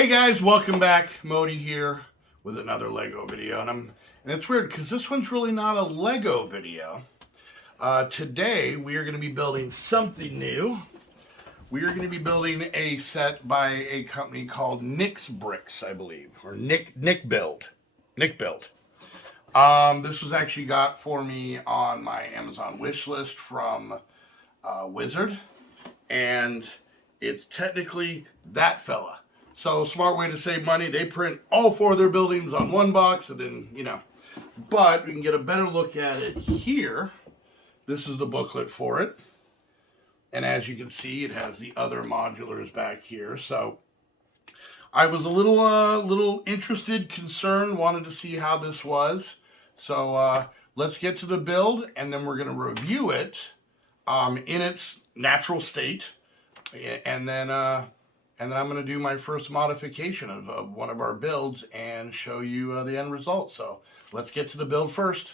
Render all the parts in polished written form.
Hey guys, welcome back. Modi here with another Lego video, and it's weird because this one's really not a Lego video. Today we are going to be building something new. We are going to be building a set by a company called Nick's Bricks, I believe, or Nick Build. This was actually got for me on my Amazon wish list from Wizard, and it's technically that fella. So, smart way to save money. They print all four of their buildings on one box, and then, but we can get a better look at it here. This is the booklet for it. And as you can see, it has the other modulars back here. So, I was a little interested, concerned, wanted to see how this was. So, let's get to the build, and then we're going to review it in its natural state. And then I'm going to do my first modification of one of our builds and show you the end result. So let's get to the build first.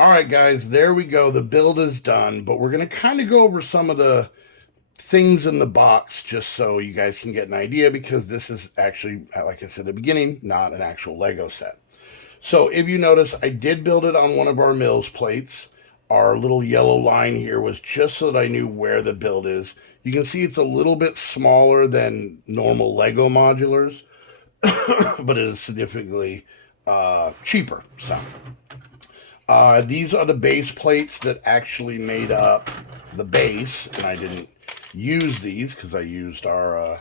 All right, guys, there we go. The build is done, but we're going to kind of go over some of the things in the box just so you guys can get an idea, because this is actually, like I said at the beginning, not an actual Lego set. So if you notice, I did build it on one of our mills plates. Our little yellow line here was just so that I knew where the build is. You can see it's a little bit smaller than normal Lego modulars, but it is significantly cheaper. So these are the base plates that actually made up the base, and I didn't use these because I used our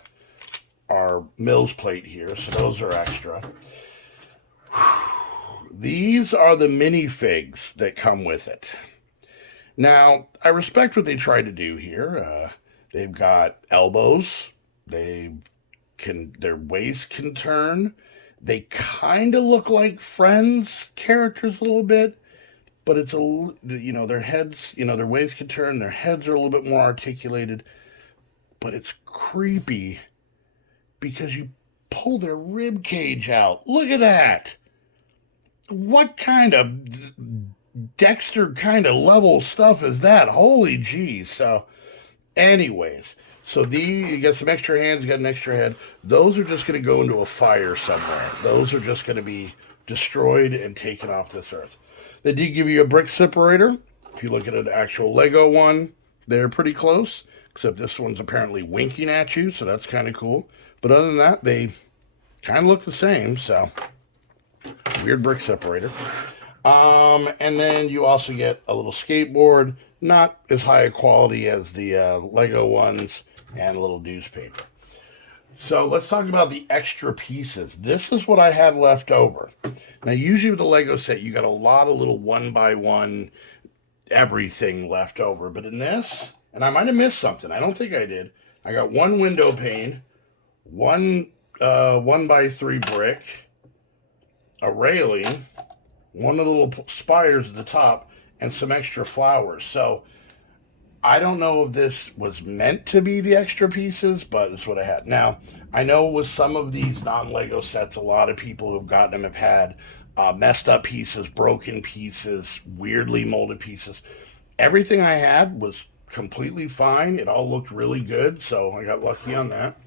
Mills plate here, so those are extra. These are the minifigs that come with it. Now, I respect what they tried to do here. They've got elbows. Their waist can turn. They kind of look like Friends characters a little bit. But it's their heads, their waist can turn, their heads are a little bit more articulated, but it's creepy because you pull their rib cage out. Look at that. What kind of Dexter kind of level stuff is that? Holy geez. So anyways, you got some extra hands, you got an extra head. Those are just going to go into a fire somewhere. Those are just going to be destroyed and taken off this earth. They did give you a brick separator. If you look at an actual Lego one, they're pretty close. except this one's apparently winking at you, so that's kind of cool. But other than that, they kind of look the same, so weird brick separator. And then you also get a little skateboard, not as high a quality as the Lego ones, and a little newspaper. So let's talk about the extra pieces. This is what I had left over. Now, usually with the Lego set, you got a lot of little one by one everything left over. But in this, and I might have missed something. I don't think I did. I got one window pane, one 1x3 brick, a railing, one of the little spires at the top, and some extra flowers. So I don't know if this was meant to be the extra pieces, but it's what I had. Now, I know with some of these non-Lego sets, a lot of people who've gotten them have had messed up pieces, broken pieces, weirdly molded pieces. Everything I had was completely fine. It all looked really good, so I got lucky on that.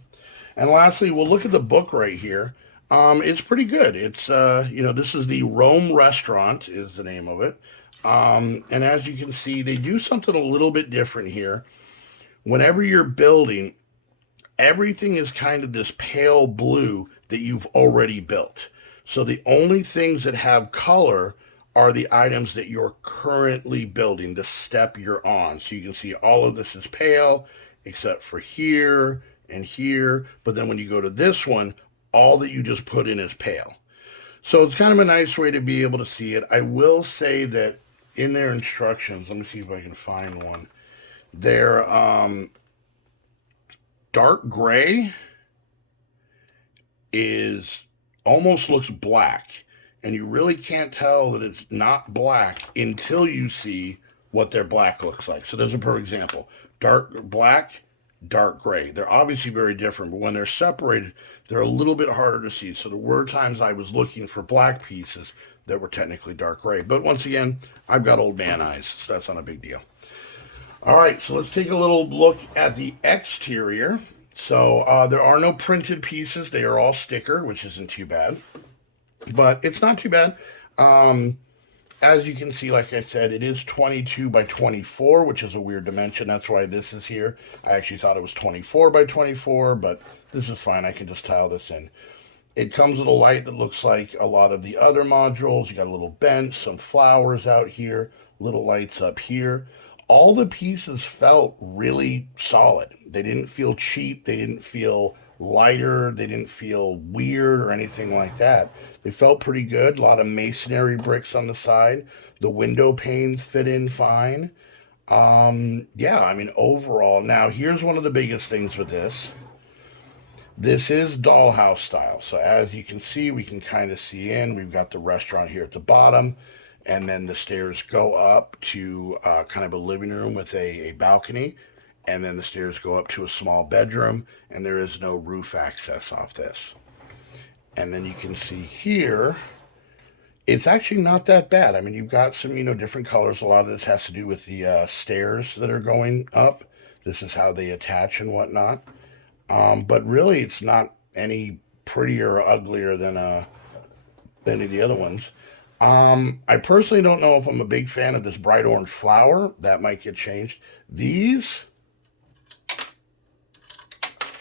And lastly, we'll look at the book right here. It's pretty good. It's, this is the Rome Restaurant is the name of it. And as you can see, they do something a little bit different here. Whenever you're building, everything is kind of this pale blue that you've already built. So the only things that have color are the items that you're currently building, the step you're on. So you can see all of this is pale, except for here and here. But then when you go to this one, all that you just put in is pale. So it's kind of a nice way to be able to see it. I will say that in their instructions, let me see if I can find one. Their dark gray is almost looks black, and you really can't tell that it's not black until you see what their black looks like. So there's a perfect example. Dark black, dark gray. They're obviously very different, but when they're separated, they're a little bit harder to see. So there were times I was looking for black pieces that were technically dark gray. But once again, I've got old man eyes, so that's not a big deal. All right, so let's take a little look at the exterior. So there are no printed pieces. They are all sticker, which isn't too bad. But it's not too bad. As you can see, like I said, it is 22 by 24, which is a weird dimension. That's why this is here. I actually thought it was 24 by 24, but this is fine. I can just tile this in. It comes with a light that looks like a lot of the other modules. You got a little bench, some flowers out here, little lights up here. All the pieces felt really solid. They didn't feel cheap. They didn't feel lighter. They didn't feel weird or anything like that. They felt pretty good. A lot of masonry bricks on the side. The window panes fit in fine. Yeah, I mean, overall. Now, here's one of the biggest things with this. This is dollhouse style. So as you can see, we can kind of see in. We've got the restaurant here at the bottom. And then the stairs go up to kind of a living room with a balcony. And then the stairs go up to a small bedroom. And there is no roof access off this. And then you can see here, it's actually not that bad. I mean, you've got some, different colors. A lot of this has to do with the stairs that are going up. This is how they attach and whatnot. But really, it's not any prettier or uglier than any of the other ones. I personally don't know if I'm a big fan of this bright orange flower. That might get changed. These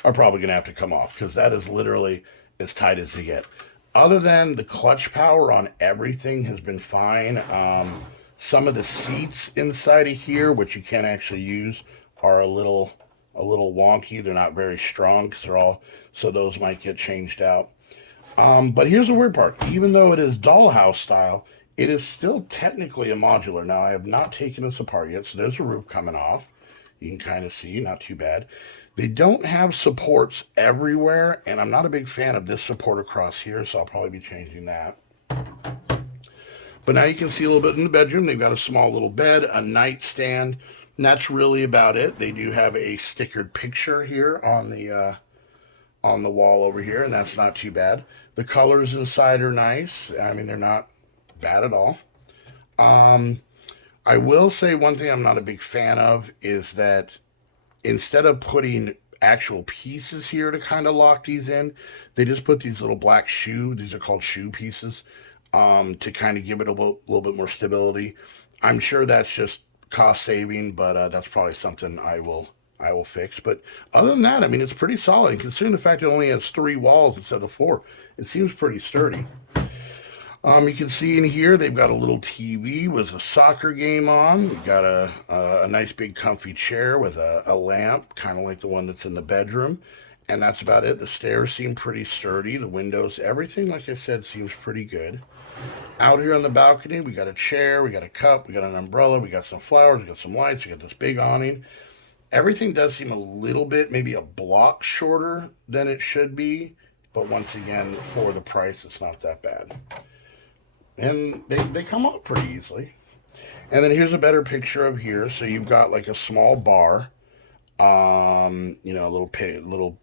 are probably going to have to come off because that is literally as tight as they get. Other than the clutch power on everything has been fine. Some of the seats inside of here, which you can't actually use, are a little wonky. They're not very strong because they're all, so those might get changed out. But here's the weird part. Even though it is dollhouse style, it is still technically a modular. Now, I have not taken this apart yet, so there's a roof coming off. You can kind of see, not too bad. They don't have supports everywhere, and I'm not a big fan of this support across here, so I'll probably be changing that. But now you can see a little bit in the bedroom. They've got a small little bed, a nightstand, and that's really about it. They do have a stickered picture here on the wall over here, and that's not too bad. The colors inside are nice. I mean, they're not bad at all. I will say one thing I'm not a big fan of is that instead of putting actual pieces here to kind of lock these in, they just put these little black these are called shoe pieces, to kind of give it a little bit more stability. I'm sure that's just cost saving, but that's probably something I will I will fix. But other than that, I mean, it's pretty solid. And considering the fact it only has 3 walls instead of 4, it seems pretty sturdy. You can see in here they've got a little TV with a soccer game on. We've got a nice big comfy chair with a lamp, kind of like the one that's in the bedroom. And that's about it. The stairs seem pretty sturdy. The windows, everything, like I said, seems pretty good. Out here on the balcony, we got a chair, we got a cup, we got an umbrella, we got some flowers, we got some lights, we got this big awning. Everything does seem a little bit, maybe a block shorter than it should be. But once again, for the price, it's not that bad. And they come off pretty easily. And then here's a better picture of here. So you've got like a small bar, you know, a little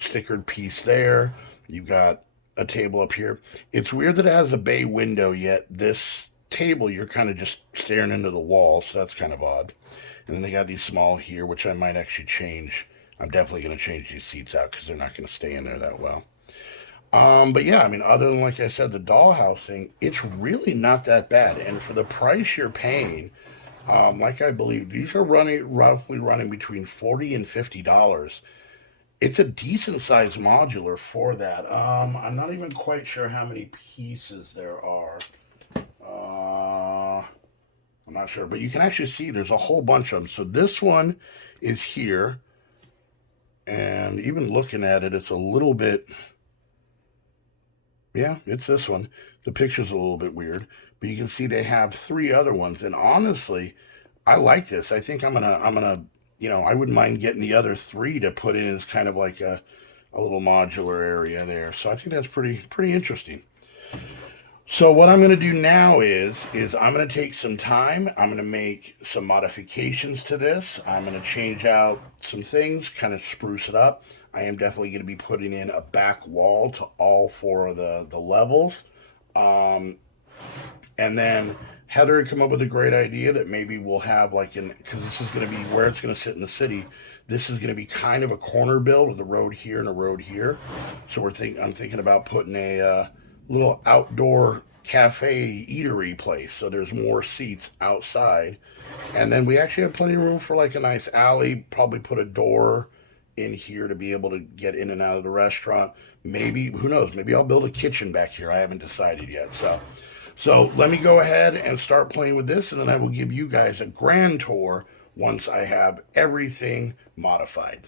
stickered piece there. You've got a table up here. It's weird that it has a bay window, yet this table you're kind of just staring into the wall, so that's kind of odd. And then they got these small here, which I might actually change. I'm definitely going to change these seats out because they're not going to stay in there that well. But yeah, I mean, other than, like I said, the dollhouse thing, it's really not that bad. And for the price you're paying, like I believe, these are roughly running between $40 and $50. It's a decent sized modular for that. I'm not even quite sure how many pieces there are. I'm not sure, but you can actually see there's a whole bunch of them. So this one is here, and even looking at it, it's a little bit. Yeah, it's this one. The picture's a little bit weird, but you can see they have 3 other ones. And honestly, I like this. I think I'm gonna, you know, I wouldn't mind getting the other 3 to put in as kind of like a little modular area there. So I think that's pretty interesting. So what I'm going to do now is I'm going to take some time. I'm going to make some modifications to this. I'm going to change out some things, kind of spruce it up. I am definitely going to be putting in a back wall to all 4 of the levels. And then Heather had come up with a great idea that maybe we'll have like because this is going to be where it's going to sit in the city. This is going to be kind of a corner build with a road here and a road here. So I'm thinking about putting a little outdoor cafe eatery place, so there's more seats outside, and then we actually have plenty of room for like a nice alley. Probably put a door in here to be able to get in and out of the restaurant. Maybe, who knows, maybe I'll build a kitchen back here. I haven't decided yet. So let me go ahead and start playing with this, and then I will give you guys a grand tour once I have everything modified.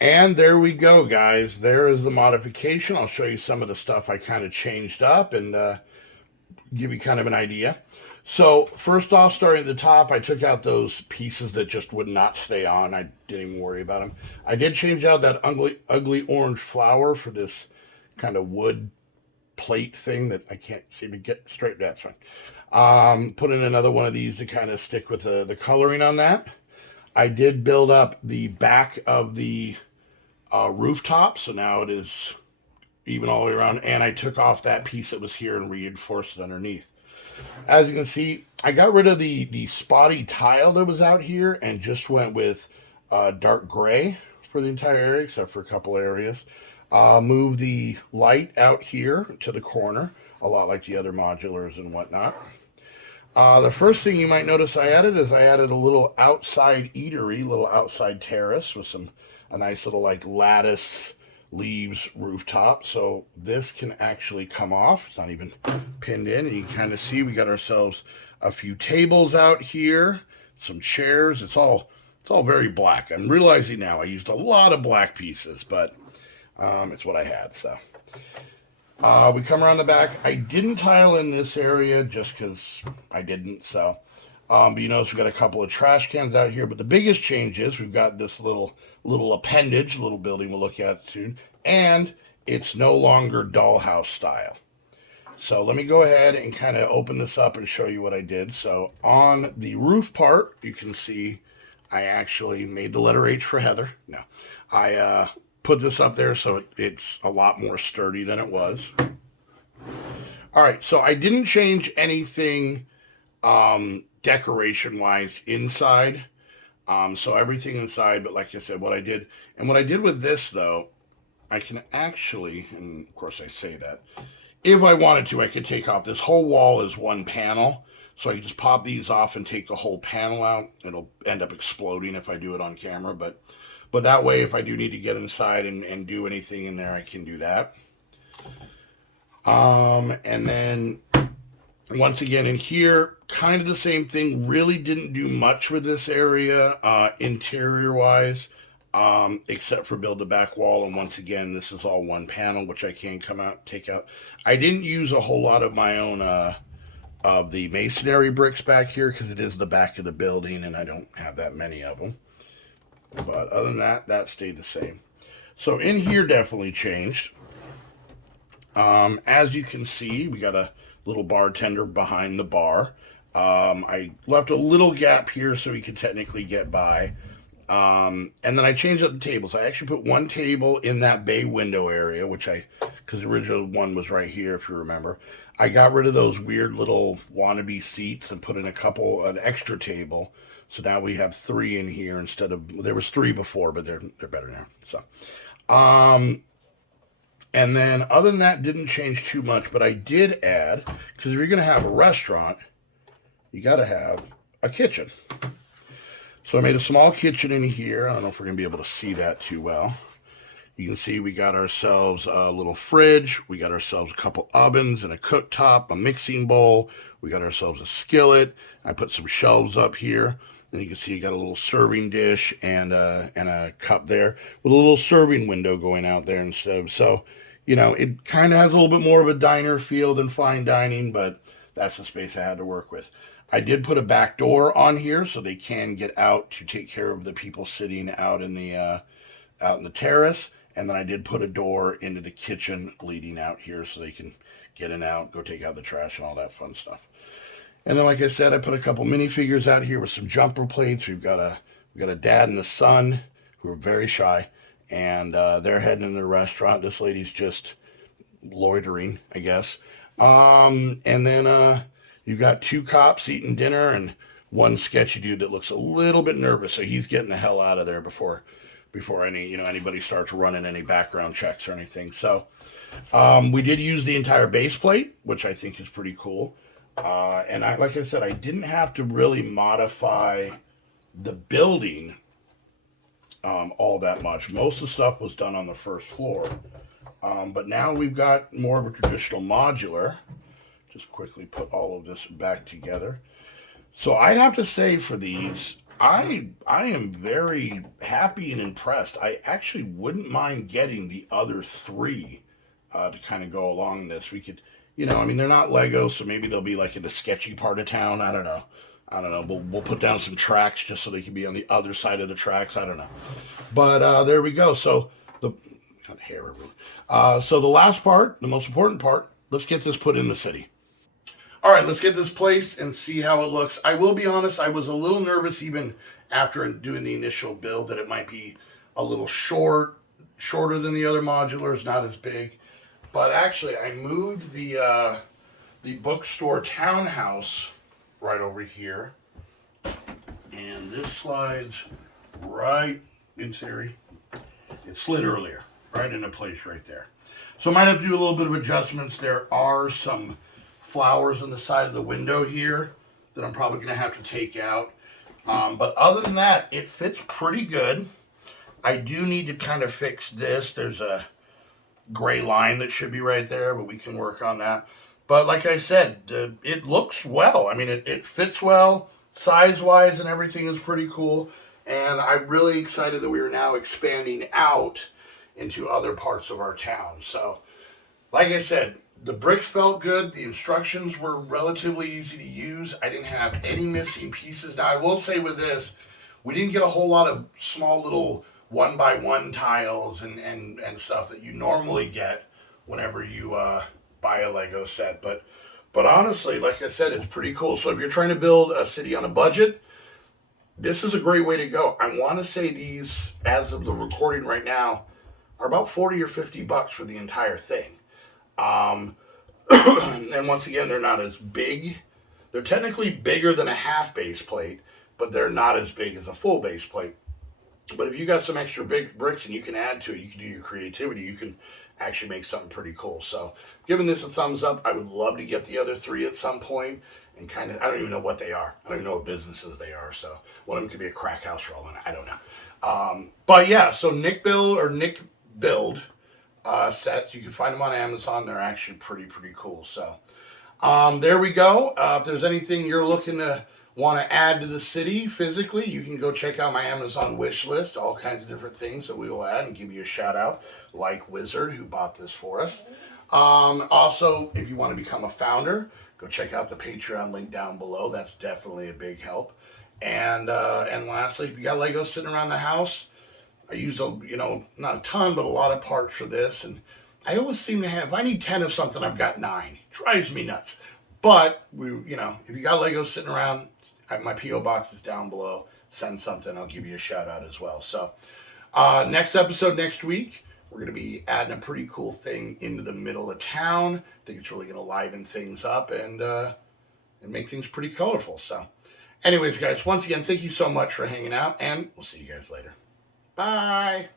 And there we go, guys. There is the modification. I'll show you some of the stuff I kind of changed up and give you kind of an idea. So first off, starting at the top, I took out those pieces that just would not stay on. I didn't even worry about them. I did change out that ugly orange flower for this kind of wood plate thing that I can't seem to get straight. That's fine. Put in another one of these to kind of stick with the coloring on that. I did build up the back of the rooftop, so now it is even all the way around, and I took off that piece that was here and reinforced it underneath. As you can see, I got rid of the spotty tile that was out here and just went with dark gray for the entire area, except for a couple areas. Moved the light out here to the corner, a lot like the other modulars and whatnot. The first thing you might notice I added a little outside eatery, little outside terrace with a nice little like lattice leaves rooftop. So this can actually come off. It's not even pinned in, and you can kind of see we got ourselves a few tables out here, some chairs. It's all very black. I'm realizing now I used a lot of black pieces, but it's what I had. So we come around the back. I didn't tile in this area just because I didn't. So but you notice we've got a couple of trash cans out here. But the biggest change is we've got this little appendage, little building we'll look at soon. And it's no longer dollhouse style. So let me go ahead and kind of open this up and show you what I did. So on the roof part, you can see I actually made the letter H for Heather. No, I put this up there so it's a lot more sturdy than it was. All right, so I didn't change anything decoration wise inside. So everything inside, but like I said, what I did with this though, I can actually, and of course I say that, if I wanted to, I could take off this whole wall is one panel. So I can just pop these off and take the whole panel out. It'll end up exploding if I do it on camera, but that way, if I do need to get inside and do anything in there, I can do that. And then once again in here, kind of the same thing. Really didn't do much with this area interior wise, except for build the back wall. And once again, this is all one panel, which I can take out. I didn't use a whole lot of my own of the masonry bricks back here because it is the back of the building and I don't have that many of them. But other than that, that stayed the same. So in here definitely changed. As you can see, we got a little bartender behind the bar. I left a little gap here so he could technically get by. And then I changed up the tables. I actually put one table in that bay window area, because the original one was right here, if you remember. I got rid of those weird little wannabe seats and put in an extra table. So now we have 3 in here instead of, there was 3 before, but they're better now. So, and then other than that, didn't change too much, but I did add, because if you're going to have a restaurant, you got to have a kitchen. So I made a small kitchen in here. I don't know if we're going to be able to see that too well. You can see we got ourselves a little fridge. We got ourselves a couple ovens and a cooktop, a mixing bowl. We got ourselves a skillet. I put some shelves up here. And you can see you got a little serving dish and a cup there with a little serving window going out there instead of, so, you know, it kind of has a little bit more of a diner feel than fine dining, but that's the space I had to work with. I did put a back door on here so they can get out to take care of the people sitting out in the terrace. And then I did put a door into the kitchen leading out here so they can get in and out, go take out the trash and all that fun stuff. And then, like I said, I put a couple minifigures out here with some jumper plates. We've got a dad and a son who are very shy, and they're heading in the restaurant. This lady's just loitering, I guess. And then you've got 2 cops eating dinner and one sketchy dude that looks a little bit nervous, so he's getting the hell out of there before anybody starts running any background checks or anything. So we did use the entire base plate, which I think is pretty cool. And like I said, I didn't have to really modify the building all that much. Most of the stuff was done on the first floor. But now we've got more of a traditional modular. Just quickly put all of this back together. So I'd have to say for these, I am very happy and impressed. I actually wouldn't mind getting the other 3 to kind of go along this. We could, I mean, they're not Lego, so maybe they'll be like in the sketchy part of town. I don't know. We'll put down some tracks just so they can be on the other side of the tracks. I don't know. But there we go. So the last part, the most important part, let's get this put in the city. All right, let's get this placed and see how it looks. I will be honest, I was a little nervous even after doing the initial build that it might be a little shorter than the other modulars, not as big. But actually, I moved the bookstore townhouse right over here. And this slides right in theory. It slid earlier, right into place right there. So I might have to do a little bit of adjustments. There are some flowers on the side of the window here that I'm probably going to have to take out. But other than that, it fits pretty good. I do need to kind of fix this. There's a gray line that should be right there, but we can work on that. But like I said, it looks well. I mean, it fits well, size-wise and everything is pretty cool. And I'm really excited that we are now expanding out into other parts of our town. So, like I said, the bricks felt good. The instructions were relatively easy to use. I didn't have any missing pieces. Now, I will say with this, we didn't get a whole lot of small little 1x1 tiles and stuff that you normally get whenever you buy a Lego set. But honestly, like I said, it's pretty cool. So if you're trying to build a city on a budget, this is a great way to go. I want to say these, as of the recording right now, are about 40 or 50 bucks for the entire thing. And once again, they're not as big. They're technically bigger than a half base plate, but they're not as big as a full base plate. But if you got some extra big bricks and you can add to it, you can do your creativity, you can actually make something pretty cool. So giving this a thumbs up. I would love to get the other 3 at some point. and kind of, I don't even know what they are. I don't even know what businesses they are. So one of them could be a crack house for all I know. I don't know. But yeah, so Nick Build sets. You can find them on Amazon. They're actually pretty cool. So there we go. If there's anything you're looking to want to add to the city physically, you can go check out my Amazon wish list. All kinds of different things that we will add and give you a shout out, like Wizard, who bought this for us. Also, if you want to become a founder, go check out the Patreon link down below. That's definitely a big help. And lastly, if you got Legos sitting around the house, I use not a ton, but a lot of parts for this. And I always seem to have, if I need 10 of something, I've got 9. It drives me nuts. But if you got Legos sitting around, my P.O. box is down below. Send something, I'll give you a shout out as well. So next episode next week, we're going to be adding a pretty cool thing into the middle of town. I think it's really going to liven things up and make things pretty colorful. So anyways, guys, once again, thank you so much for hanging out, and we'll see you guys later. Bye.